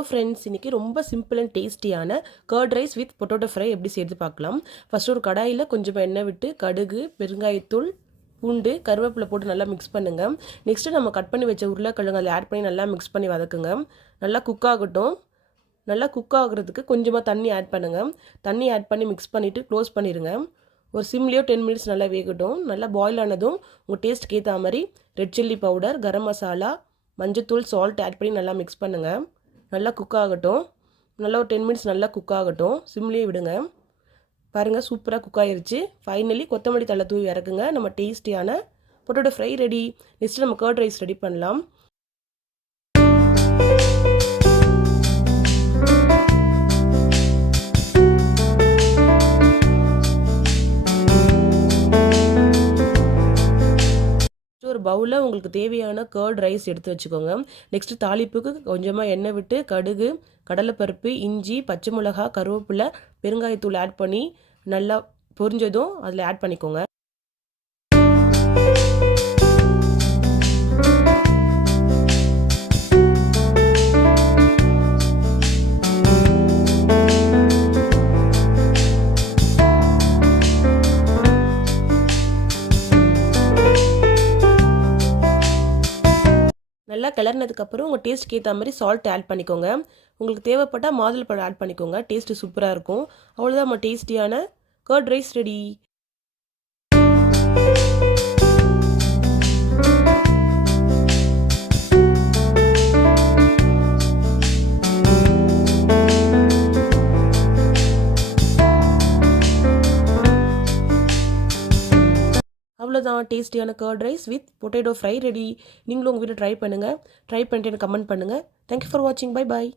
Hello friends, இன்றைக்கி ரொம்ப simple and டேஸ்டியான curd rice with potato fry எப்படி செய்து பார்க்கலாம். ஃபஸ்ட்டு ஒரு கடாயில் கொஞ்சமாக எண்ணெய் விட்டு கடுகு, பெருங்காயத்தூள், பூண்டு, கருவேப்பிலை போட்டு நல்லா மிக்ஸ் பண்ணுங்கள். நெக்ஸ்ட்டு நம்ம கட் பண்ணி வச்ச உருளைக்கிழங்கு அதில் ஆட் பண்ணி நல்லா மிக்ஸ் பண்ணி வதக்குங்க. நல்லா குக் ஆகட்டும். நல்லா குக் ஆகுறதுக்கு கொஞ்சமாக தண்ணி ஆட் பண்ணுங்கள். தண்ணி ஆட் பண்ணி மிக்ஸ் பண்ணிவிட்டு க்ளோஸ் பண்ணிடுங்க. ஒரு சிம்லேயோ 10 மினிட்ஸ் நல்லா வேகட்டும். நல்லா பாயில் ஆனதும் உங்கள் டேஸ்ட்டுக்கு ஏற்ற மாதிரி red chilli powder, garam masala, மஞ்சத்தூள், சால்ட் ஆட் பண்ணி நல்லா மிக்ஸ் பண்ணுங்கள். நல்லா குக் ஆகட்டும். நல்லா ஒரு 10 மினிட்ஸ் நல்லா குக் ஆகட்டும். சிம்லேயே விடுங்க. பாருங்கள், சூப்பராக குக் ஆகிருச்சு. ஃபைனலி கொத்தமல்லி தழை தூவி இறக்குங்க. நம்ம டேஸ்டியான பொட்டேட்டோ ஃப்ரை ரெடி. நெக்ஸ்ட்டு நம்ம கர்ட் ரைஸ் ரெடி பண்ணலாம். ஒரு பவுலில் உங்களுக்கு தேவையான கர்ட் ரைஸ் எடுத்து வச்சுக்கோங்க. நெக்ஸ்ட்டு தாளிப்புக்கு கொஞ்சமாக எண்ணெய் விட்டு கடுகு, கடலைப்பருப்பு, இஞ்சி, பச்சை மிளகா, கருவேப்பிலை, பெருங்காயத்தூள் ஆட் பண்ணி நல்லா பொரிஞ்சதும் அதில் ஆட் பண்ணிக்கோங்க. நல்லா கிளறினதுக்கப்புறம் உங்கள் டேஸ்ட்டுக்கு ஏற்ற மாதிரி சால்ட் ஆட் பண்ணிக்கோங்க. உங்களுக்கு தேவைப்பட்டால் மாதுளப்பழம் ஆட் பண்ணிக்கோங்க. டேஸ்ட்டு சூப்பராக இருக்கும். அவ்வளோதான், நம்ம டேஸ்டியான கர்ட் ரைஸ் ரெடி. அவ்வளோதான், டேஸ்டியான curd rice with potato fry ready. நீங்களும் உங்கள் வீட்டில் ட்ரை பண்ணுங்கள். ட்ரை பண்ணிட்டு எனக்கு கமெண்ட் பண்ணுங்கள். தேங்க்யூ ஃபார் வாட்சிங். Bye bye.